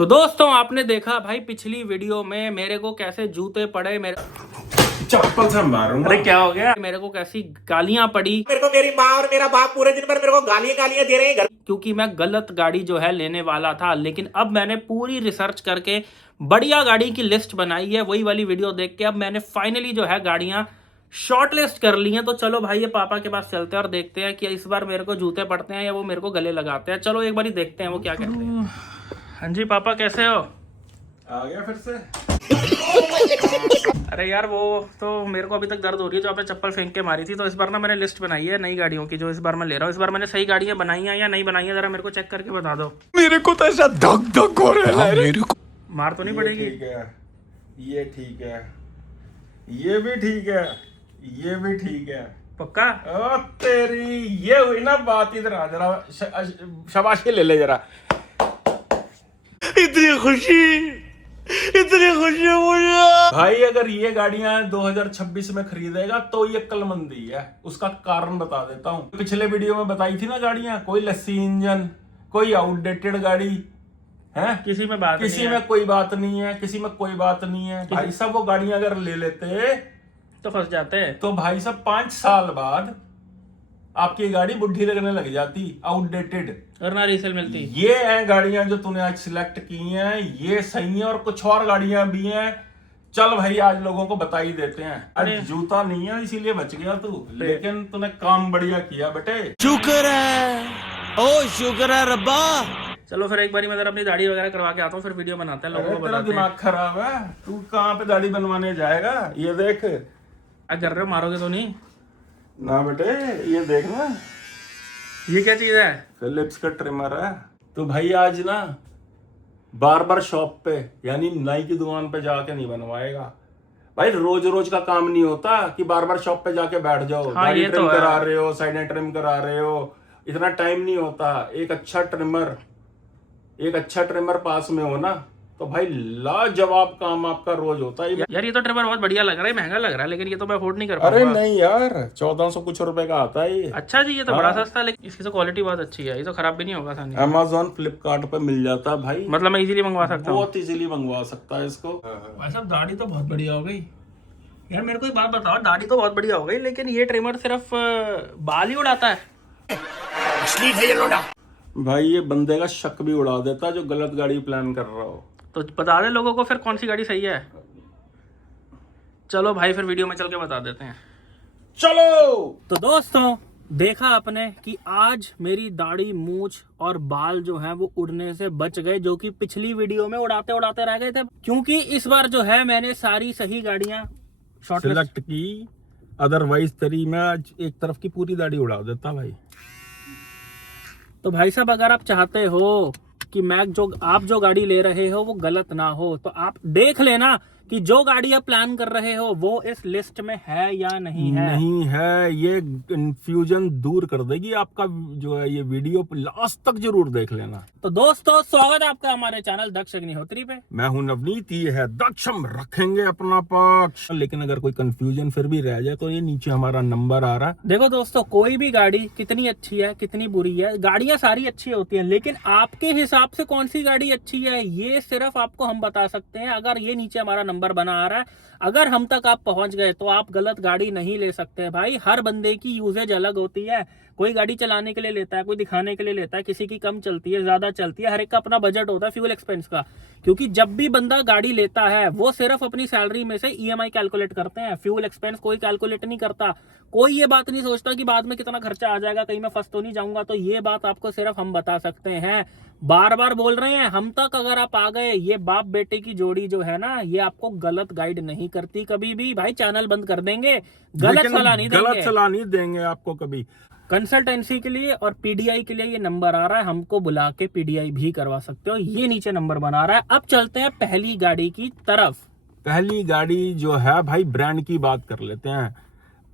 तो दोस्तों आपने देखा भाई पिछली वीडियो में मेरे को कैसे जूते पड़े, मेरे चप्पल से मारूंगा। अरे क्या हो गया, मेरे को कैसी गालियां पड़ी, मेरे को मेरी माँ और मेरा बाप पूरे दिन भर मेरे को गालियां दे रहे हैं क्योंकि मैं गलत गाड़ी जो है लेने वाला था। लेकिन अब मैंने पूरी रिसर्च करके बढ़िया गाड़ी की लिस्ट बनाई है, वही वाली वीडियो देख के अब मैंने फाइनली जो है गाड़ियां शॉर्ट लिस्ट कर ली हैं। तो चलो भाई ये पापा के पास चलते हैं और देखते हैं कि इस बार मेरे को जूते पड़ते हैं या वो मेरे को गले लगाते हैं। चलो एक बार ही देखते हैं वो क्या कहते हैं। हाँ जी पापा, कैसे हो? आ गया फिर से। अरे यार वो तो मेरे को अभी तक दर्द हो रही है जो आपने चप्पल फेंक के मारी थी। तो इस बार ना मैंने लिस्ट बनाई है नई गाड़ियों की जो इस बार मैं ले रहा हूँ। इस बार मैंने सही गाड़ियां बनाई हैं या नहीं बनाई है, जरा मेरे को चेक करके बता दो। मेरे को तो ऐसा धक धक हो रहा है। मेरे को मार तो नहीं पड़ेगी? ठीक है, ये ठीक है, ये भी ठीक है, ये भी ठीक है। पक्का? ओ तेरी ये हुई ना बात। इधर आ जरा, शाबाशी ले ले जरा। इतनी खुशी मुझे भाई। अगर ये गाड़ियां 2026 में खरीदेगा तो ये कलमंदी है। उसका कारण बता देता हूँ। पिछले वीडियो में बताई थी ना गाड़ियां, कोई लस्सी इंजन, कोई आउटडेटेड गाड़ी है, किसी में बात किसी नहीं में है। कोई बात नहीं है, किसी में कोई बात नहीं है। भाई साहब वो गाड़ियां अगर ले लेते तो फंस जाते हैं। तो भाई साहब 5 साल बाद आपकी गाड़ी बुढ़ी लगने लग जाती, आउटडेटेड, और ना रीसेल मिलती। ये हैं गाड़ियां जो तूने आज सिलेक्ट की हैं, ये सही है। और कुछ और गाड़ियां भी हैं। चल भाई आज लोगों को बता ही देते हैं। अरे जूता नहीं है इसीलिए बच गया तू, लेकिन तूने काम बढ़िया किया बेटे। शुक्र है, ओ शुक्र है रब्बा। चलो फिर एक बारी मैं जरा अपनी दाढ़ी वगैरह करवा के आता हूँ, फिर वीडियो बनाते हैं, लोगों को तेरा बताते हैं। दिमाग खराब है, तू कहाँ पे दाढ़ी बनवाने जाएगा? ये देख कर रहे हो, मारोगे तो नहीं ना बेटे, ये देख ना, ये क्या चीज है? फिलिप्स का ट्रिमर है। तो भाई आज ना बार्बर शॉप पे यानी नाई की दुकान पे जाके नहीं बनवाएगा। भाई रोज रोज का काम नहीं होता कि बार्बर शॉप पे जाके बैठ जाओ। हाँ, दाढ़ी ये ट्रिम तो है। करा रहे हो, साइडें ट्रिम करा रहे हो, इतना टाइम नहीं होता। एक अच्छा ट्रिमर पास में हो ना तो भाई लाजवाब काम आपका रोज होता है। यार ये तो ट्रिमर बहुत बढ़िया लग रहा है, महंगा लग रहा है, लेकिन ये तो मैं अफोर्ड नहीं कर अरे पाऊंगा। नहीं यार, 1400 कुछ रुपए का आता है ये। अच्छा जी, ये तो बड़ा सस्ता है, लेकिन इसकी तो क्वालिटी बहुत अच्छी है, ये तो खराब भी नहीं होगा आसानी से। अमेज़न फ्लिपकार्ट पे मिल जाता है भाई, मतलब मैं इजीली मंगवा सकता हूँ। बहुत इजीली मंगवा सकता है इसको। भाई साहब दाढ़ी तो बहुत बढ़िया हो गई यार। मेरे को एक बात बताओ, दाढ़ी तो बहुत बढ़िया हो गई, लेकिन ये ट्रिमर सिर्फ बाल ही उड़ाता है? भाई ये बंदे का शक भी उड़ा देता है जो गलत गाड़ी प्लान कर रहा हो। तो बता दे लोगों को फिर कौन सी गाड़ी सही है। चलो भाई फिर वीडियो में चल के बता देते हैं। चलो तो दोस्तों देखा आपने कि आज मेरी दाढ़ी, मूछ और बाल जो है वो उड़ने से बच गए, जो कि पिछली वीडियो में उड़ाते उड़ाते रह गए थे। क्योंकि इस बार जो है मैंने सारी सही गाड़ियां शॉर्टलिस्ट सिलेक्ट की, अदरवाइज तेरी मैं आज एक तरफ की पूरी दाढ़ी उड़ा देता भाई। तो भाई साहब अगर आप चाहते हो कि आप जो गाड़ी ले रहे हो वो गलत ना हो, तो आप देख लेना कि जो गाड़ी आप प्लान कर रहे हो वो इस लिस्ट में है या नहीं है। नहीं है, ये कंफ्यूजन दूर कर देगी आपका जो है ये वीडियो लास्ट तक जरूर देख लेना। तो दोस्तों स्वागत है आपका हमारे चैनल दक्ष अग्निहोत्री पे। मैं हूं नवनीत, ये है दक्ष, हम रखेंगे अपना पक्ष। लेकिन अगर कोई कंफ्यूजन फिर भी रह जाए तो ये नीचे हमारा नंबर आ रहा है। देखो दोस्तों, कोई भी गाड़ी कितनी अच्छी है कितनी बुरी है, गाड़ियां सारी अच्छी होती हैं, लेकिन आपके हिसाब से कौन सी गाड़ी अच्छी है ये सिर्फ आपको हम बता सकते हैं। अगर ये नीचे हमारा नंबर बना आ रहा है, अगर हम तक आप पहुंच गए तो आप गलत गाड़ी नहीं ले सकते भाई। हर बंदे की यूजेज अलग होती है, कोई गाड़ी चलाने के लिए लेता है, कोई दिखाने के लिए लेता है, किसी की कम चलती है, ज्यादा चलती है, हर एक का अपना बजट होता है फ्यूल एक्सपेंस का। क्योंकि जब भी बंदा गाड़ी लेता है वो सिर्फ अपनी सैलरी में से ईएमआई कैलकुलेट करते हैं, फ्यूल एक्सपेंस कोई कैलकुलेट नहीं करता। कोई ये बात नहीं सोचता कि बाद में कितना खर्चा आ जाएगा, कहीं मैं फंस तो नहीं जाऊंगा। तो ये बात आपको सिर्फ हम बता सकते हैं, बार बार बोल रहे हैं। हम तक अगर आप आ गए, ये बाप बेटे की जोड़ी जो है ना, ये आपको गलत गाइड नहीं करती कभी भी। भाई चैनल बंद कर देंगे, गलत सलाह नहीं देंगे आपको कभी। कंसल्टेंसी के लिए और पीडीआई के लिए ये नंबर आ रहा है, हमको बुला के पीडीआई भी करवा सकते हो, ये नीचे नंबर बना रहा है। अब चलते हैं पहली गाड़ी की तरफ। पहली गाड़ी जो है भाई, ब्रांड की बात कर लेते हैं।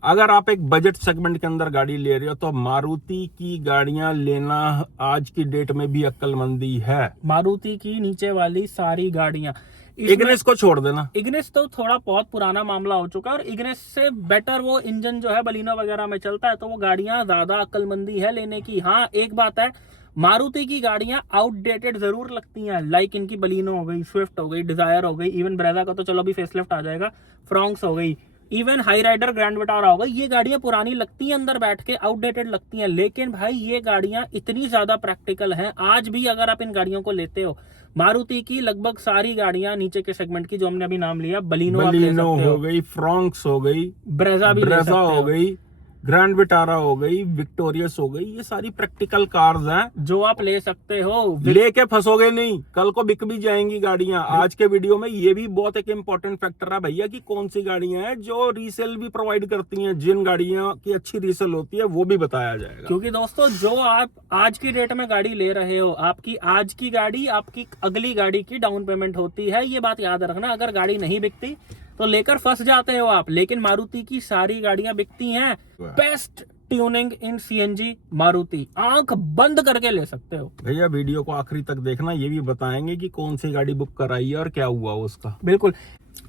अगर आप एक बजट सेगमेंट के अंदर गाड़ी ले रहे हो तो मारुति की गाड़ियां लेना आज की डेट में भी अक्लमंदी है। मारुति की नीचे वाली सारी गाड़ियां, इग्निस को छोड़ देना। इग्निस तो थोड़ा बहुत पुराना मामला हो चुका है, और इग्निस से बेटर वो इंजन जो है बलिनो वगैरह में चलता है, तो वो गाड़ियां ज्यादा अक्लमंदी है लेने की। हाँ एक बात है, मारुति की गाड़ियां आउटडेटेड जरूर लगती हैं, लाइक इनकी बलिनो हो गई, स्विफ्ट हो गई, डिजायर हो गई, इवन ब्रेजा का तो चलो अभी फेसलिफ्ट आ जाएगा, फ्रॉन्क्स हो गई, even Hyryder Grand Vitara हो गई। ये गाड़ियां पुरानी लगती हैं, अंदर बैठ के आउटडेटेड लगती हैं, लेकिन भाई ये गाड़ियां इतनी ज्यादा प्रैक्टिकल हैं। आज भी अगर आप इन गाड़ियों को लेते हो, मारुति की लगभग सारी गाड़ियां नीचे के सेगमेंट की जो हमने अभी नाम लिया, बलिनो हो गई, फ्रॉन्क्स हो गई, ब्रेजा हो गई, ग्रैंड विटारा हो गई, विक्टोरियस हो गई, ये सारी प्रैक्टिकल कार्स हैं जो आप ले सकते हो। लेके फंसोगे नहीं, कल को बिक भी जाएंगी गाड़ियां। आज के वीडियो में ये भी बहुत एक इम्पोर्टेंट फैक्टर है भैया कि कौन सी गाड़ियां हैं जो रीसेल भी प्रोवाइड करती हैं, जिन गाड़ियां की अच्छी रीसेल होती है वो भी बताया जाएगा। क्योंकि दोस्तों जो आप आज की डेट में गाड़ी ले रहे हो, आपकी आज की गाड़ी आपकी अगली गाड़ी की डाउन पेमेंट होती है, ये बात याद रखना। अगर गाड़ी नहीं बिकती तो लेकर फंस जाते हो आप, लेकिन मारुति की सारी गाड़ियां बिकती हैं। Best tuning in CNG Maruti, आंख बंद करके ले सकते हो। भैया वीडियो को आखिरी तक देखना, ये भी बताएंगे कि कौन सी गाड़ी बुक कराई है और क्या हुआ उसका। बिल्कुल।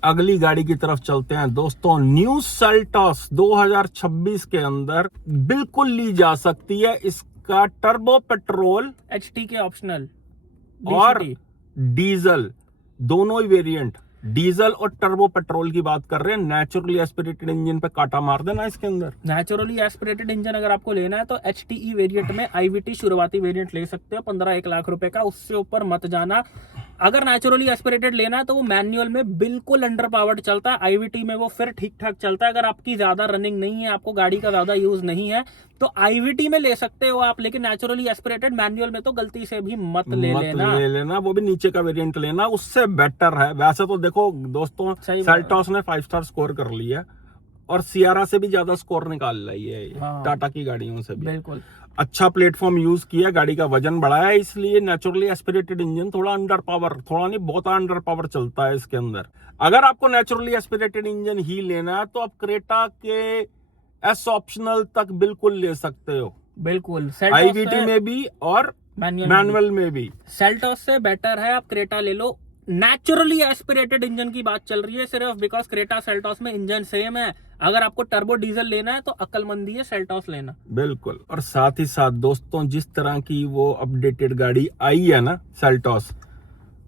अगली गाड़ी की तरफ चलते हैं दोस्तों। न्यू सेल्टॉस 2026 के अंदर बिल्कुल ली जा सकती है। इसका टर्बो पेट्रोल, एचटी के ऑप्शनल और डीजल दोनों ही वेरिएंट, डीजल और टर्बो पेट्रोल की बात कर रहे हैं। नेचुरली एस्पिरेटेड इंजन पे काटा मार देना इसके अंदर। नेचुरली एस्पिरेटेड इंजन अगर आपको लेना है तो एचटीई वेरिएंट में आईवीटी शुरुआती वेरिएंट ले सकते हो, 15-1 लाख रुपए का, उससे ऊपर मत जाना। अगर नेचुरली एस्पिरेटेड लेना है तो वो मैनुअल में बिल्कुल अंडर पावर्ड चलता है, आईवीटी में वो फिर ठीक ठाक चलता है। अगर आपकी ज्यादा रनिंग नहीं है, आपको गाड़ी का ज्यादा यूज नहीं है, तो आईवीटी में ले सकते हो आप, लेकिन नेचुरली एस्पिरेटेड मैनुअल में तो गलती से भी मत ले लेना। वो भी नीचे का वेरिएंट लेना, उससे बेटर है। वैसे तो देखो दोस्तों, सेल्टॉस ने 5 स्टार स्कोर कर लिया और सियारा से भी ज्यादा स्कोर निकाल रही है, टाटा की गाड़ियों से भी। बिल्कुल अच्छा प्लेटफॉर्म यूज किया, गाड़ी का वजन बढ़ाया, इसलिए नेचुरली एस्पिरेटेड इंजन थोड़ा अंडर पावर, थोड़ा नहीं बहुत अंडर पावर चलता है इसके अंदर। अगर आपको नेचुरली एस्पिरेटेड इंजन ही लेना है तो आप क्रेटा के एस ऑप्शनल तक बिल्कुल ले सकते हो, बिल्कुल, आईवीटी में भी और मैनुअल में भी। सेल्टॉस से बेटर है, आप क्रेटा ले लो। नेचुरली एस्पिरेटेड इंजन की बात चल रही है सिर्फ, बिकॉज क्रेटा सेल्टॉस में इंजन सेम है। अगर आपको टर्बो डीजल लेना है तो अक्लमंदी है सेल्टॉस लेना। बिल्कुल। और साथ ही साथ दोस्तों, जिस तरह की वो अपडेटेड गाड़ी आई है ना सेल्टॉस,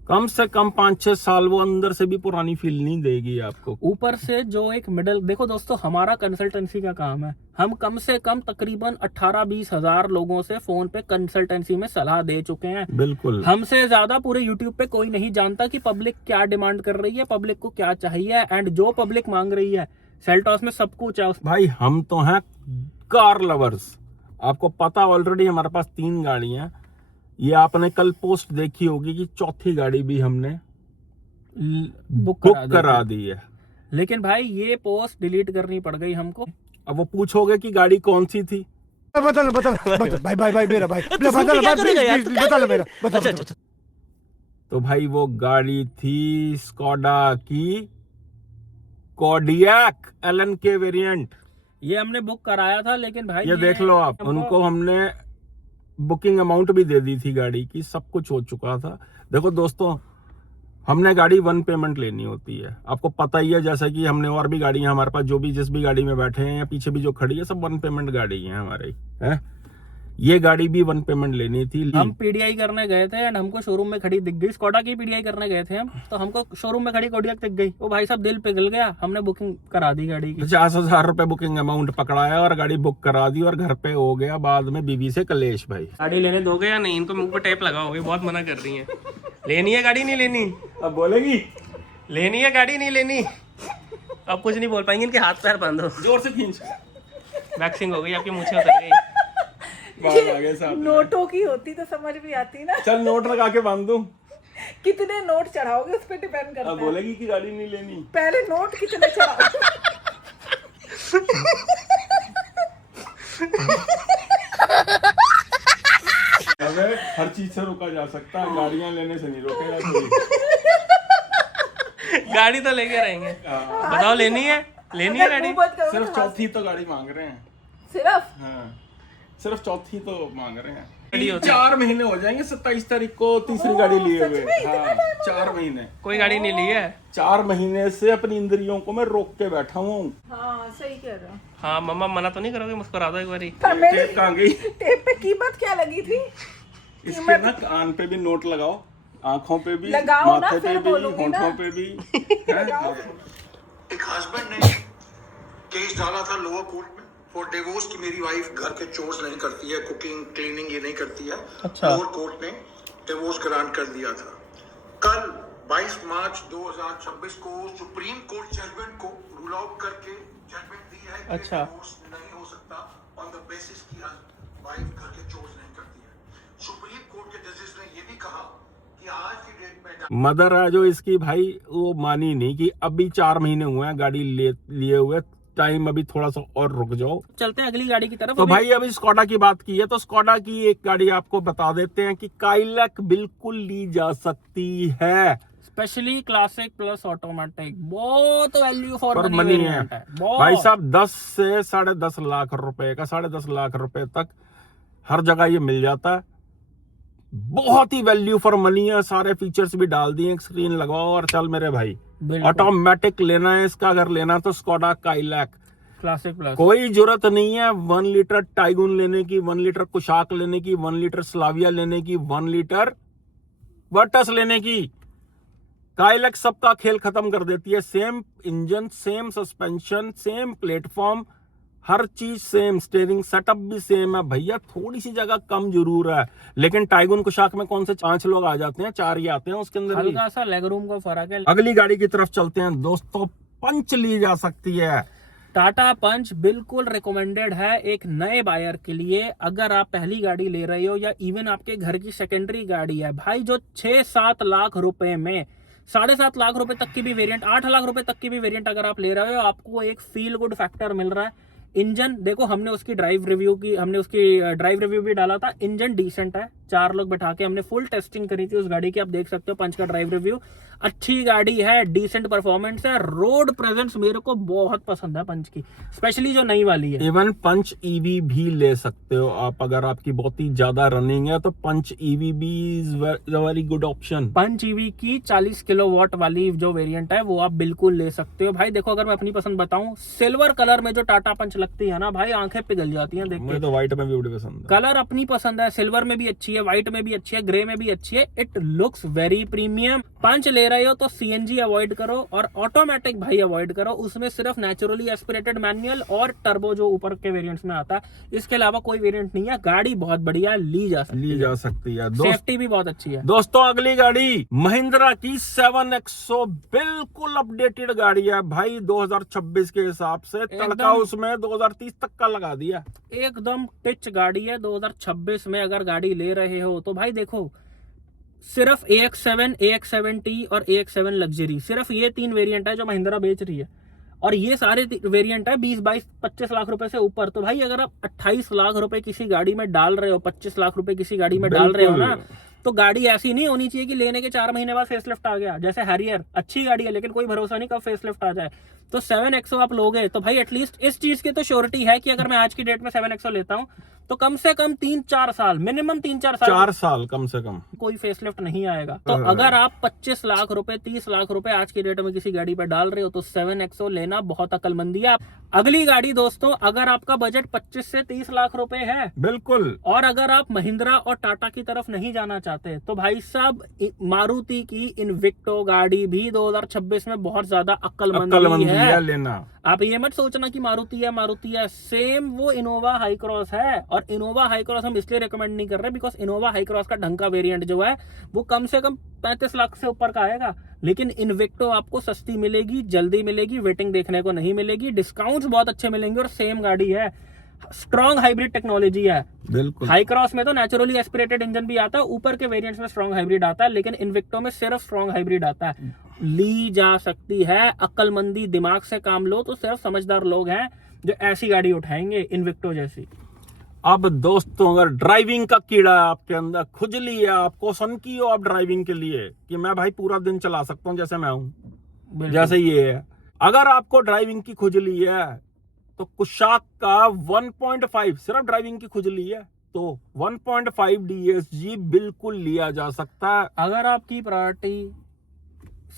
कम से कम 5-6 साल वो अंदर से भी पुरानी फील नहीं देगी आपको। ऊपर से जो एक मिडल, देखो दोस्तों हमारा कंसल्टेंसी का काम है, हम कम से कम तकरीबन 18-20 हजार लोगों से फोन पे कंसल्टेंसी में सलाह दे चुके हैं। बिल्कुल। हमसे ज्यादा पूरे यूट्यूब पे कोई नहीं जानता कि पब्लिक क्या डिमांड कर रही है, पब्लिक को क्या चाहिए, एंड जो पब्लिक मांग रही है सेल्टॉस में सब कुछ है। भाई हम तो हैं कार लवर्स, आपको पता ऑलरेडी हमारे पास 3 गाड़ियां। ये आपने कल पोस्ट देखी होगी कि चौथी गाड़ी भी हमने बुक करा दी है। लेकिन भाई ये पोस्ट डिलीट करनी पड़ गई हमको। अब वो पूछोगे कि गाड़ी कौन सी थी, बता भाई मेरा भाई बता। तो भाई वो गाड़ी थी स्कोडा की कॉडियक एलन के वेरिएंट। ये हमने बुक कराया था, लेकिन भाई ये देख लो आप, उनको हमने बुकिंग अमाउंट भी दे दी थी गाड़ी की, सब कुछ हो चुका था। देखो दोस्तों, हमने गाड़ी 1 पेमेंट लेनी होती है, आपको पता ही है। जैसा कि हमने और भी गाड़ियां हमारे पास, जो भी जिस भी गाड़ी में बैठे हैं या पीछे भी जो खड़ी है, सब 1 पेमेंट गाड़ी है हमारी है। ये गाड़ी भी 1 पेमेंट लेनी थी। हम पीडीआई करने गए थे एंड हमको शोरूम में खड़ी दिख गई, स्कोडा की पीडीआई करने गए थे हम, तो हमको शोरूम में खड़ी कॉडियक दिख गई। वो भाई साहब दिल पिघल गया, हमने बुकिंग करा दी गाड़ी की। 50,000 रुपए बुकिंग अमाउंट पकड़ाया और गाड़ी बुक करा दी और घर पे हो गया बाद में बीवी से कलेश। भाई गाड़ी लेने दोगे या नहीं? इनको मुंह पे टेप लगाओगे, बहुत मना कर रही है। लेनी है गाड़ी, नहीं लेनी? अब बोलेगी लेनी है गाड़ी, नहीं लेनी? अब कुछ नहीं बोल पाएंगे, इनके हाथ पैर बांधो, जोर से खींच। वैक्सिंग हो गई आपकी, मुझे उतर गई। नोटों की होती तो समझ भी आती ना। चल नोट लगा के बांध दूं। कितने नोट चढ़ाओगे उस पे डिपेंड करता है। बोलेगी कि गाड़ी नहीं लेनी, पहले नोट कितने चढ़ाओ। हमें हर चीज से रोका जा सकता है, गाड़ियां लेने से नहीं रोकेगा कोई। गाड़ी तो लेके रहेंगे। बताओ लेनी है? लेनी है गाड़ी? सिर्फ चौथी तो गाड़ी मांग रहे हैं, सिर्फ हाँ सिर्फ चौथी तो मांग रहे हैं। गाड़ी होती 4 महीने हो जाएंगे, 27 तारीख को तीसरी गाड़ी लिए हुए। हाँ 4 महीने। कोई गाड़ी नहीं ली है? 4 महीने से अपनी इंद्रियों को मैं रोक के बैठा हूँ। हाँ सही कह रहा हूँ। हाँ मम्मा मना तो नहीं करोगे? मुस्कुरा दो एक बारी। टेप कहाँ गई? टेप पे कीमत क्या लगी थी? इसके ना कान पे भी नोट लगाओ, आंखों पे भी, लगाओ ना, माथे पे फिर भी, बोलूंगी ना। होंठों पे भी। हैं? एक हस्बैंड ने केस डाला था लोअर कोर्ट में फॉर डिवोर्स कि मेरी वाइफ घर के चोर्स नहीं करती है, कुकिंग क्लीनिंग ये नहीं करती है। अच्छा। लोअर कोर्ट ने डिवोर्स ग्रांट कर दिया था। कल 22 मार्च 2026 को सुप्रीम कोर्ट जजमेंट को रूल आउट करके जजमेंट दी है कि अच्छा। डिवोर्स नहीं हो सकता ऑन द बेसिस कि वाइफ घर के चोर्स नहीं करती है। सुप्रीम कोर्ट के जजेस ने ये भी कहा कि आज की डेट में मदर है जो इसकी भाई, वो मानी नहीं कि अभी 4 महीने हुए हैं गाड़ी लिए हुए, टाइम अभी थोड़ा सा और रुक जाओो। चलते हैं अगली गाड़ी की तरफ। तो अभी- भाई अभी स्कोडा की बात की है तो स्कोडा की एक गाड़ी आपको बता देते हैं कि काइलैक बिल्कुल ली जा सकती है, स्पेशली क्लासिक प्लस ऑटोमेटिक, बहुत वैल्यू फॉर पर मनी मनी है वेरिएंट है बहुत। भाई साहब। 10 से 10.5 लाख रुपए का, 10.5 लाख रुपए तक हर जगह ये मिल जाता है। बहुत ही वैल्यू फॉर मनी है, सारे फीचर्स भी डाल दिए, एक स्क्रीन लगाओ और चल मेरे भाई। बिल्कुल। ऑटोमेटिक लेना है इसका, अगर लेना तो स्कोडा काइलैक। क्लासिक प्लस कोई जरूरत नहीं है 1 लीटर टाइगुन लेने की, 1 लीटर कुशाक लेने की, 1 लीटर स्लाविया लेने की, 1 लीटर वर्टस लेने की। काइलैक सबका खेल खत्म कर देती है। Same engine, same suspension, same platform, हर चीज सेम, स्टीयरिंग सेटअप भी सेम है भैया। थोड़ी सी जगह कम जरूर है, लेकिन टाइगुन कुशाक में कौन से 5 लोग आ जाते हैं, 4 ही आते हैं उसके अंदर भी। हल्का सा लेग रूम का फर्क है। अगली गाड़ी की तरफ चलते हैं दोस्तों। पंच ली जा सकती है। टाटा पंच बिल्कुल रिकमेंडेड है एक नए बायर के लिए। अगर आप पहली गाड़ी ले रहे हो या इवन आपके घर की सेकेंडरी गाड़ी है भाई, जो 6-7 लाख रुपए में 7.5 लाख रुपए तक की भी वेरिएंट, 8 लाख रुपए तक की भी वेरिएंट अगर आप ले रहे हो, आपको एक फील गुड फैक्टर मिल रहा है। इंजन देखो, हमने उसकी ड्राइव रिव्यू भी डाला था। इंजन डिसेंट है, 4 लोग बैठा के हमने फुल टेस्टिंग करी थी उस गाड़ी की। आप देख सकते हो पंच का ड्राइव रिव्यू, अच्छी गाड़ी है, डिसेंट परफॉर्मेंस है। रोड प्रेजेंस मेरे को बहुत पसंद है पंच की, स्पेशली जो नई वाली है। इवन पंच ईवी भी ले सकते हो आप, अगर आपकी बहुत ही ज्यादा रनिंग है तो पंच ईवी भी is very good option. Punch EV की 40 किलोवाट वाली जो वेरिएंट है वो आप बिल्कुल ले सकते हो भाई। देखो, अगर मैं अपनी पसंद बताऊं, सिल्वर कलर में जो टाटा पंच लगती है ना भाई, आंखें पिघल जाती हैं देख मुझे के। तो व्हाइट में भी बड़ी पसंद है। कलर अपनी पसंद है, सिल्वर में भी अच्छी है, व्हाइट में भी अच्छी है, ग्रे में भी अच्छी है। It looks very premium. Punch ले रहे हो तो सीएनजी अवॉइड करो और ऑटोमेटिक भाई अवॉइड करो। उसमें सिर्फ नेचुरली एस्पिरेटेड मैनुअल और टर्बो जो ऊपर के वेरिएंट्स में आता है, इसके अलावा कोई वेरिएंट नहीं है। गाड़ी बहुत बढ़िया, ली जा सकती है। दोस्त सेफ्टी भी बहुत अच्छी है। दोस्तों अगली गाड़ी महिंद्रा की 7XO, बिल्कुल अपडेटेड गाड़ी है भाई 2026 के हिसाब से। तड़का उसमें 2030 तक का लगा दिया। एकदम टिच गाड़ी है 2026 में। अगर गाड़ी ले रहे हो तो भाई देखो, सिर्फ AX7, AX7T और AX7 लग्जरी, सिर्फ ये 3 वेरिएंट है जो महिंद्रा बेच रही है। और ये सारे वेरिएंट है 20, 22, 25 लाख रुपए से ऊपर। तो भाई अगर आप 28 लाख रुपए किसी गाड़ी में डाल रहे हो, 25 लाख रुपए किसी गाड़ी में डाल रहे हो ना, तो गाड़ी ऐसी नहीं होनी चाहिए कि लेने के 4 महीने बाद फेसलिफ्ट आ गया। जैसे हैरियर अच्छी गाड़ी है, लेकिन कोई भरोसा नहीं कब फेसलिफ्ट आ जाए। तो 7XO आप लोगे तो भाई एटलीस्ट इस चीज की तो श्योरिटी है कि अगर मैं आज की डेट में 7XO लेता हूं तो कम से कम 3-4 साल, मिनिमम 3-4 साल, 4 साल कम से कम कोई फेसलिफ्ट नहीं आएगा। तो अगर आप 25 लाख रुपए, 30 लाख रुपए आज की डेट में किसी गाड़ी पर डाल रहे हो तो 7XO लेना बहुत अकलमंदी है। अगली गाड़ी दोस्तों, अगर आपका बजट 25 से 30 लाख रुपए है, बिल्कुल, और अगर आप महिंद्रा और टाटा की तरफ नहीं जाना चाहते, तो भाई साहब मारुति की इन्विक्टो गाड़ी भी 2026 में बहुत ज्यादा अक्लमंदी है। लेना। आप ये मत सोचना कि मारुति है, सेम वो इनोवा हाई क्रॉस है। और इनोवा हाई क्रॉस हम इसलिए रिकमेंड नहीं कर रहे बिकॉज इनोवा हाई क्रॉस का ढंग का वेरिएंट जो है वो कम से कम 35 लाख से ऊपर का आएगा। लेकिन इन्विक्टो आपको सस्ती मिलेगी, जल्दी मिलेगी, वेटिंग देखने को नहीं मिलेगी, डिस्काउंट्स बहुत अच्छे मिलेंगे और सेम गाड़ी है। स्ट्रॉन्ग हाइब्रिड टेक्नोलॉजी है। बिल्कुल, हाई क्रॉस में तो नेचुरली एस्पिरेटेड इंजन भी आता है, ऊपर के वेरिएंट्स में स्ट्रॉन्ग हाइब्रिड आता है, लेकिन इन्विक्टो में सिर्फ स्ट्रॉन्ग हाइब्रिड आता है। ली जा सकती है, अक्लमंदी, दिमाग से काम लो तो सिर्फ समझदार लोग हैं जो ऐसी गाड़ी उठाएंगे इन्विक्टो जैसी। अब दोस्तों अगर ड्राइविंग का कीड़ा है आपके अंदर, खुजली है, आपको सनकी हो आप ड्राइविंग के लिए कि मैं भाई पूरा दिन चला सकता हूं जैसे मैं हूं, जैसे ये है, अगर आपको ड्राइविंग की खुजली है तो कुशाक का 1.5 सिर्फ ड्राइविंग की खुजली है तो 1.5 DSG बिल्कुल लिया जा सकता है। अगर आपकी प्रायोरिटी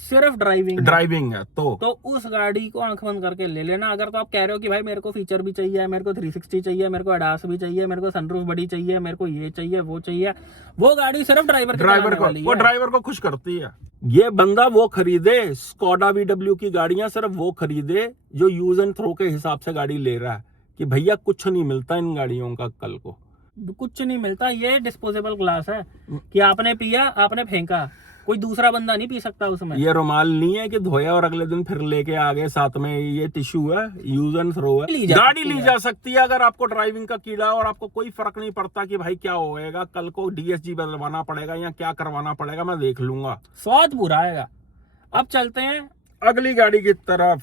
सिर्फ ड्राइविंग ड्राइविंग है तो उस गाड़ी को आंख बंद करके ले लेना। अगर तो आप कह रहे हो कि भाई मेरे को फीचर भी चाहिए, मेरे को 360 चाहिए, मेरे को एडास भी चाहिए, मेरे को सनरूफ बड़ी चाहिए, मेरे को ये चाहिए वो चाहिए, वो गाड़ी सिर्फ ड्राइवर को वो ड्राइवर को खुश करती है। ये बंदा वो खरीदे स्कोडा VW की गाड़ियां, सिर्फ वो खरीदे जो यूज एंड थ्रो के हिसाब से गाड़ी ले रहा है कि भैया कुछ नहीं मिलता इन गाड़ियों का, कल को कुछ नहीं मिलता। ये डिस्पोजेबल ग्लास है कि आपने पिया आपने फेंका, कोई दूसरा बंदा नहीं पी सकता उसमें। ये रुमाल नहीं है कि धोया और अगले दिन फिर लेके आ गए साथ में, ये टिश्यू है, यूज एंड थ्रो है। गाड़ी ली जा सकती है अगर आपको ड्राइविंग का कीड़ा और आपको कोई फर्क नहीं पड़ता कि भाई क्या होएगा, कल को DSG बदलवाना पड़ेगा या क्या करवाना पड़ेगा, मैं देख लूंगा, स्वाद बुरा आएगा। अब चलते हैं अगली गाड़ी की तरफ।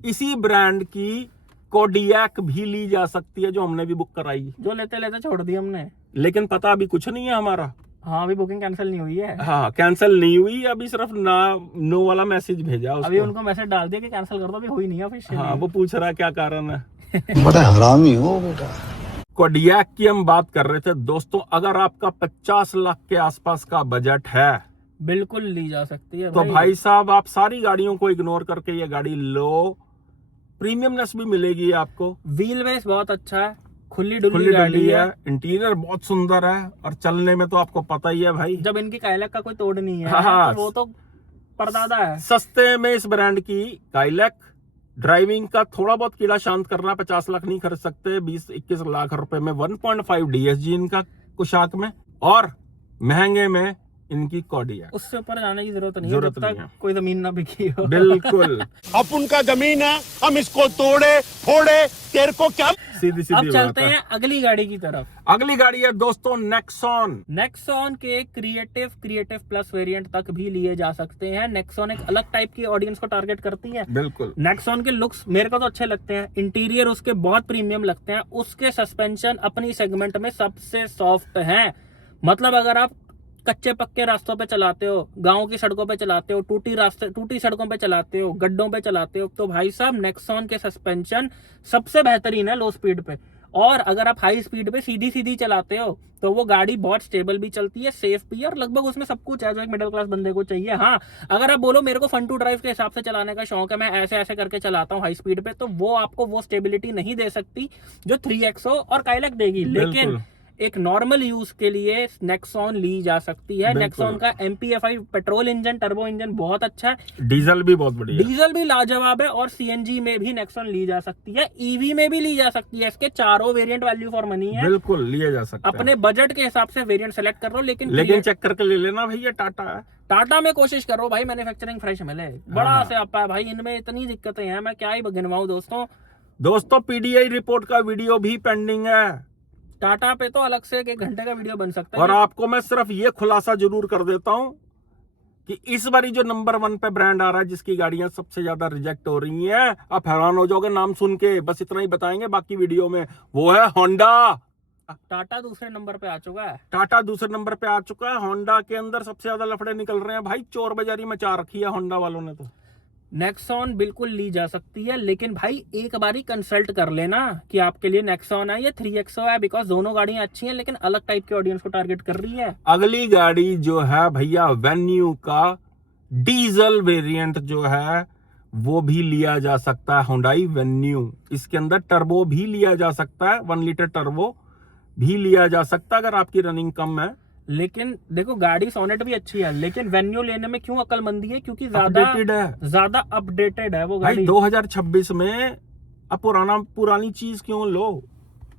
इसी ब्रांड की कोडियक भी ली जा सकती है जो हमने भी बुक कराई, जो लेते लेते छोड़ दी हमने, लेकिन पता अभी कुछ नहीं है हमारा। हाँ अभी बुकिंग कैंसिल नहीं हुई है। हाँ कैंसिल नहीं हुई, अभी सिर्फ नो वाला मैसेज भेजा उसको। अभी उनको मैसेज डाल दिया कि कैंसिल कर दो, अभी हुई नहीं है ऑफिशियली। हाँ वो पूछ रहा है क्या कारण है। बड़ा हरामी हो बेटा। कोडियक की हम बात कर रहे थे दोस्तों। अगर आपका 50 लाख के आसपास का बजट है बिल्कुल ली जा सकती है तो भाई साहब आप सारी गाड़ियों को इग्नोर करके ये गाड़ी लो, प्रीमियमनेस भी मिलेगी आपको। व्हील बेस बहुत अच्छा है, खुली डुली गाड़ी है, इंटीरियर बहुत सुंदर है और चलने में तो आपको पता ही है भाई, जब इनकी काइलैक का कोई तोड़ नहीं है। हाँ, तो वो तो परदादा है। सस्ते में इस ब्रांड की काइलैक, ड्राइविंग का थोड़ा बहुत कीड़ा शांत करना, 50 लाख नहीं खर्च सकते, 20-21 लाख रुपए में 1.5 DSG इनका कुशाक में, और महंगे में इनकी कोडियक। उससे ऊपर जाने की जरूरत नहीं है जरूरत जब नहीं तक है। कोई जमीन ना बिकी हो। बिल्कुल अब उनका जमीन है, हम इसको तोड़े फोड़े, तेरे को क्या। सीधी अब बात चलते है। हैं अगली गाड़ी की तरफ। अगली गाड़ी है दोस्तों नेक्सॉन। नेक्सॉन के क्रिएटिव प्लस वेरिएंट तक भी लिए जा सकते हैं। नेक्सॉन एक अलग टाइप की ऑडियंस को टारगेट करती है। बिल्कुल। नेक्सॉन के लुक्स मेरे को तो अच्छे लगते हैं, इंटीरियर उसके बहुत प्रीमियम लगते हैं, उसके सस्पेंशन अपनी सेगमेंट में सबसे सॉफ्ट हैं। मतलब अगर आप कच्चे पक्के रास्तों पे चलाते हो, गांव की सड़कों पे चलाते हो, टूटी सड़कों पे चलाते हो, गड्ढों पे चलाते हो, तो भाई साहब नेक्सॉन के सस्पेंशन सबसे बेहतरीन है लो स्पीड पे। और अगर आप हाई स्पीड पे सीधी चलाते हो तो वो गाड़ी बहुत स्टेबल भी चलती है, सेफ भी है, और लगभग उसमें सब कुछ है जो एक मिडिल क्लास बंदे को चाहिए। हाँ अगर आप बोलो मेरे को फन टू ड्राइव के हिसाब से चलाने का शौक है, मैं ऐसे ऐसे करके चलाता हूँ हाई स्पीड पे, तो वो आपको वो स्टेबिलिटी नहीं दे सकती जो 3XO और काइलैक देगी। लेकिन एक नॉर्मल यूज के लिए नेक्सॉन ली जा सकती है। नेक्सॉन का MPFI petrol engine, turbo engine बहुत अच्छा है, डीजल भी बहुत बढ़िया, डीजल भी लाजवाब है, और CNG में भी नेक्सॉन ली जा सकती है, EV में भी ली जा सकती है। इसके चारों वेरिएंट वैल्यू फॉर मनी है, बिल्कुल लिया जा सकता है। अपने बजट के हिसाब से वेरिएंट सेलेक्ट कर लो, लेकिन चेक करके ले लेना भैया, टाटा है। टाटा में कोशिश करो भाई मैन्युफैक्चरिंग फ्रेश मिले, बड़ा से आपा है भाई, इनमें इतनी दिक्कतें हैं मैं क्या ही गिनवाऊं दोस्तों। PDI रिपोर्ट का वीडियो भी पेंडिंग है, टाटा पे तो अलग से 1 घंटे का वीडियो बन सकता है। और आपको मैं सिर्फ ये खुलासा जरूर कर देता हूं कि इस बारी जो नंबर 1 पे ब्रांड आ रहा है जिसकी गाड़ियां सबसे ज्यादा रिजेक्ट हो रही हैं, आप हैरान हो जाओगे नाम सुन के, बस इतना ही बताएंगे बाकी वीडियो में, वो है होंडा। टाटा दूसरे नंबर पे आ चुका है। टाटा दूसरे नंबर पे आ चुका है। होंडा के अंदर सबसे ज्यादा लफड़े निकल रहे हैं भाई, चोर बाजारी मचा रखी है होंडा वालों ने। तो नेक्सॉन बिल्कुल ली जा सकती है, लेकिन भाई एक बारी कंसल्ट कर लेना कि आपके लिए नेक्सॉन है या 3XO है, बिकॉज दोनों गाड़ियां अच्छी हैं लेकिन अलग टाइप के ऑडियंस को टारगेट कर रही है। अगली गाड़ी जो है भैया वेन्यू का डीजल वेरिएंट जो है वो भी लिया जा सकता है, हुंडई वेन्यू। इसके अंदर टर्बो भी लिया जा सकता है, 1 लीटर टर्बो भी लिया जा सकता है अगर आपकी रनिंग कम है। लेकिन देखो गाड़ी सोनेट भी अच्छी है, लेकिन वेन्यू लेने में क्यों अक्लमंदी है, क्योंकि ज्यादा अपडेटेड है वो गाड़ी। 2026 में अब पुरानी चीज क्यों लो।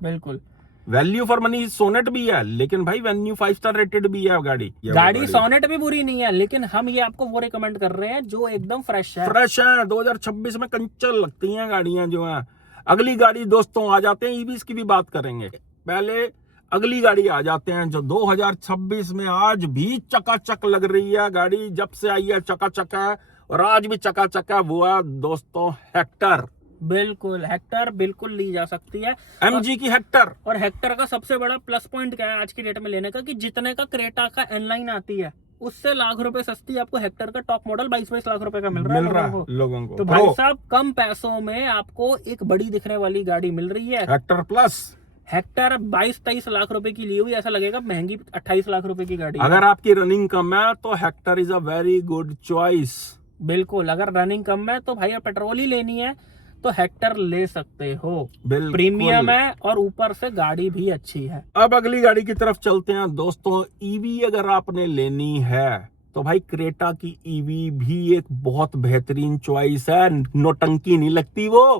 बिल्कुल वैल्यू फॉर मनी सोनेट भी है, लेकिन भाई वेन्यू 5 स्टार रेटेड भी है गाड़ी सोनेट भी बुरी नहीं है, लेकिन हम ये आपको वो रिकमेंड कर रहे हैं जो एकदम फ्रेश है। 2026 में कंचल लगती हैं गाड़ियां जो है। अगली गाड़ी दोस्तों आ जाते हैं, EVs की भी बात करेंगे, पहले अगली गाड़ी आ जाते हैं जो 2026 में आज भी चकाचक लग रही है गाड़ी, जब से आई है चकाचक है और आज भी चकाचक है, वो है दोस्तों हेक्टर। बिल्कुल हेक्टर बिल्कुल ली जा सकती है, MG की हेक्टर। और हेक्टर का सबसे बड़ा प्लस पॉइंट क्या है आज की डेट में लेने का, कि जितने का क्रेटा का N-line आती है उससे लाख रुपए सस्ती आपको हेक्टर का टॉप मॉडल 22 लाख रुपए का मिल रहा है लोगों को। तो भाई साहब कम पैसों में आपको एक बड़ी दिखने वाली गाड़ी मिल रही है। हेक्टर प्लस हेक्टर 22-23 लाख रुपए की ली हुई, ऐसा लगेगा महंगी 28 लाख रुपए की गाड़ी है। अगर आपकी रनिंग कम है तो Hector is a very good choice. बिल्कुल, अगर रनिंग कम है तो भाई पेट्रोल ही लेनी है तो हेक्टर ले सकते हो। बिल्कुल। प्रीमियम है और ऊपर से गाड़ी भी अच्छी है। अब अगली गाड़ी की तरफ चलते हैं दोस्तों। ईवी अगर आपने लेनी है तो भाई क्रेटा की ईवी भी एक बहुत बेहतरीन चॉइस है। नोटंकी नहीं लगती वो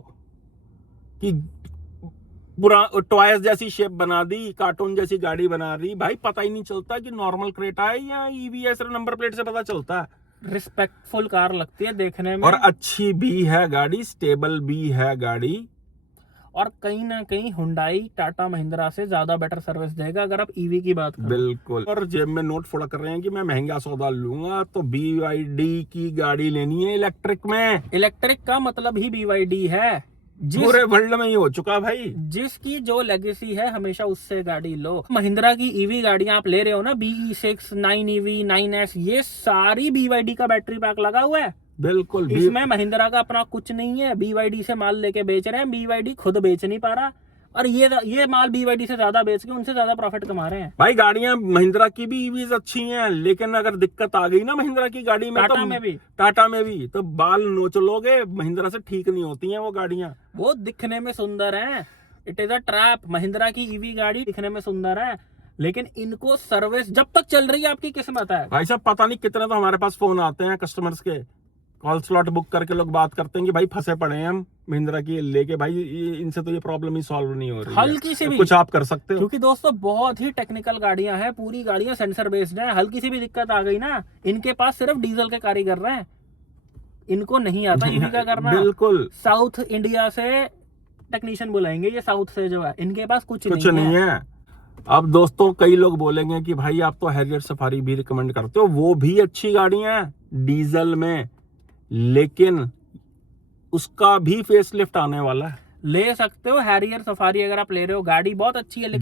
कि पूरा टॉयज जैसी शेप बना दी, कार्टून जैसी गाड़ी बना दी, भाई पता ही नहीं चलता कि नॉर्मल क्रेटा है या ईवी है, सिर्फ नंबर प्लेट से पता चलता है। रिस्पेक्टफुल कार लगती है देखने में और अच्छी भी है गाड़ी, स्टेबल भी है गाड़ी। और कहीं ना कहीं हुंडई टाटा महिंद्रा से ज्यादा बेटर सर्विस देगा अगर आप ईवी की बात करो। बिल्कुल। और जेब में नोट फोड़ा कर रहे हैं कि मैं महंगा सौदा लूंगा तो BYD की गाड़ी लेनी है इलेक्ट्रिक में। इलेक्ट्रिक का मतलब ही BYD है। पूरे वर्ल्ड में ही हो चुका भाई। जिसकी जो लेगेसी है हमेशा उससे गाड़ी लो। महिंद्रा की ईवी गाड़ियां आप ले रहे हो ना, BE6, 9EV, 9S, ये सारी BYD का बैटरी पैक लगा हुआ है। बिल्कुल। इसमें महिंद्रा का अपना कुछ नहीं है। BYD से माल लेके बेच रहे हैं, BYD खुद बेच नहीं पा रहा और ये माल BYD से ज्यादा बेच के उनसे ज्यादा प्रॉफिट कमा रहे हैं। भाई गाड़ियां महिंद्रा की भी ईवीज अच्छी हैं, लेकिन अगर दिक्कत आ गई ना महिंद्रा की गाड़ी में, टाटा में भी तो बाल नोच लोगे। महिंद्रा से ठीक नहीं होती हैं वो गाड़ियां। वो दिखने में सुंदर है, it is a trap. Mahindra की ईवी गाड़ी दिखने में सुंदर है, लेकिन इनको सर्विस जब तक चल रही है आपकी किस्मत है। भाई साहब पता नहीं कितने तो हमारे पास फोन आते हैं कस्टमर्स के, कॉल स्लॉट बुक करके लोग बात करते हैं कि भाई फंसे पड़े हैं हम महिंद्रा की लेके, भाई इनसे तो ये प्रॉब्लम ही सॉल्व नहीं हो रही है, हल्की सी भी कुछ आप कर सकते हो। क्योंकि दोस्तों बहुत ही टेक्निकल गाड़ियां हैं, पूरी गाड़ियां सेंसर बेस्ड हैं। हल्की सी भी दिक्कत आ गई ना, इनके पास सिर्फ डीजल के कारीगर हैं, इनको नहीं आता ईवी का करना। बिल्कुल। साउथ इंडिया से टेक्नीशियन बुलाएंगे ये, साउथ से जो है, इनके पास कुछ नहीं है। अब दोस्तों कई लोग बोलेंगे कि भाई आप तो हैरियर सफारी भी रिकमेंड करते हो, वो भी अच्छी गाड़ियां हैं डीजल में, लेकिन उसका भी फेसलिफ्ट आने वाला है। ले सकते हो हैरियर सफारी अगर आप ले रहे हो, गाड़ी बहुत अच्छी है, लेकिन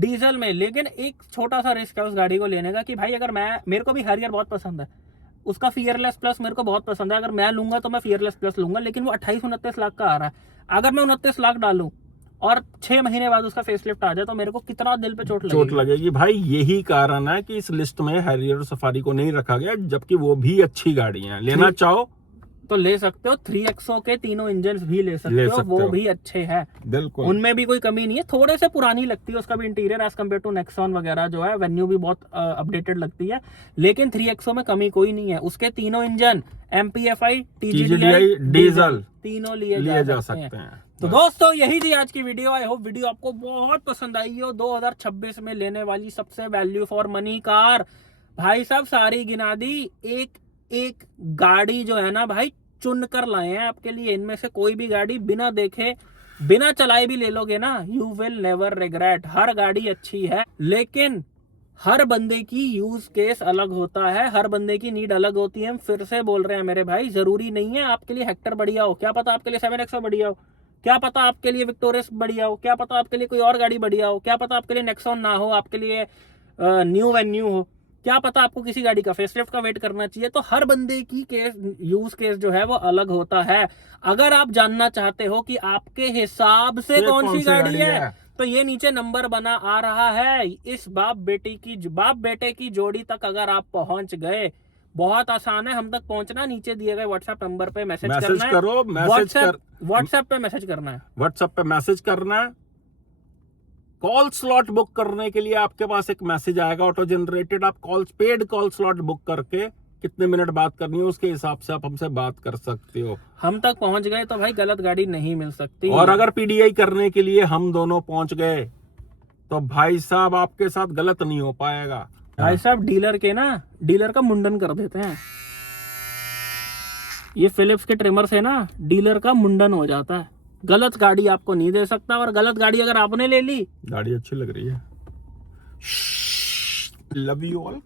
डीजल में लेकिन एक छोटा सा रिस्क है उस गाड़ी को लेने का कि भाई अगर मेरे को भी हैरियर बहुत पसंद है, उसका फियरलेस प्लस मेरे को बहुत पसंद है, अगर मैं लूंगा तो मैं फियरलेस प्लस लूंगा, लेकिन वो 28-29 लाख का आ रहा है। अगर मैं 29 लाख डालूं और 6 महीने बाद उसका फेसलिफ्ट आ जाए तो मेरे को कितना दिल पे चोट लगेगी। भाई यही कारण है कि इस लिस्ट में हैरियर सफारी को नहीं रखा गया, जबकि वो भी अच्छी गाड़ियां हैं। लेना चाहो तो ले सकते हो। 3XO के तीनों इंजन भी ले सकते हो, वो भी अच्छे हैं। बिल्कुल, उनमें भी कोई कमी नहीं है। थोड़े से पुरानी लगती है उसका भी interior as compare to Nexon वगैरह जो है, वेन्यू भी बहुत अपडेटेड लगती है, लेकिन 3XO में कमी कोई नहीं है। उसके तीनों इंजन MPFI, TGDI, डीजल तीनों लिए जा सकते हैं। तो दोस्तों यही थी आज की वीडियो। आई होप वीडियो आपको बहुत पसंद आई हो। 2026 में लेने वाली सबसे वैल्यू फॉर मनी कार भाई साहब सारी गिना दी। एक गाड़ी जो है ना भाई चुन कर लाए हैं आपके लिए। इनमें से कोई भी गाड़ी बिना देखे बिना चलाए भी ले लोगे ना, यू विल नेवर रिग्रेट। हर गाड़ी अच्छी है, लेकिन हर बंदे की यूज केस अलग होता है, हर बंदे की नीड अलग होती है। हम फिर से बोल रहे हैं मेरे भाई, जरूरी नहीं है आपके लिए हेक्टर बढ़िया हो, क्या पता आपके लिए 7XO बढ़िया हो, क्या पता आपके लिए विक्टोरियस बढ़िया हो, क्या पता आपके लिए कोई और गाड़ी बढ़िया हो, क्या पता आपके लिए नेक्सॉन ना हो, आपके लिए न्यू वेन्यू हो, क्या पता आपको किसी गाड़ी का फेसलिफ्ट का वेट करना चाहिए। तो हर बंदे की यूज केस जो है वो अलग होता है। अगर आप जानना चाहते हो कि आपके हिसाब से कौन सी गाड़ी है तो ये नीचे नंबर बना आ रहा है। इस बाप बेटे की जोड़ी तक अगर आप पहुंच गए, बहुत आसान है हम तक पहुंचना। नीचे दिए गए व्हाट्सएप नंबर पे मैसेज करना है। व्हाट्सएप पे मैसेज करना है। कॉल स्लॉट बुक करने के लिए आपके पास एक मैसेज आएगा ऑटो जनरेटेड। आप पेड कॉल स्लॉट बुक करके कितने मिनट बात करनी है उसके हिसाब से आप हमसे बात कर सकते हो। हम तक पहुंच गए तो भाई गलत गाड़ी नहीं मिल सकती। और अगर PDI करने के लिए हम दोनों पहुंच गए तो भाई साहब आपके साथ गलत नहीं हो पाएगा। भाई साहब डीलर का मुंडन कर देते हैं। ये फिलिप्स के ट्रिमर से ना डीलर का मुंडन हो जाता है। गलत गाड़ी आपको नहीं दे सकता, और गलत गाड़ी अगर आपने ले ली, गाड़ी अच्छी लग रही है, लव यू ऑल।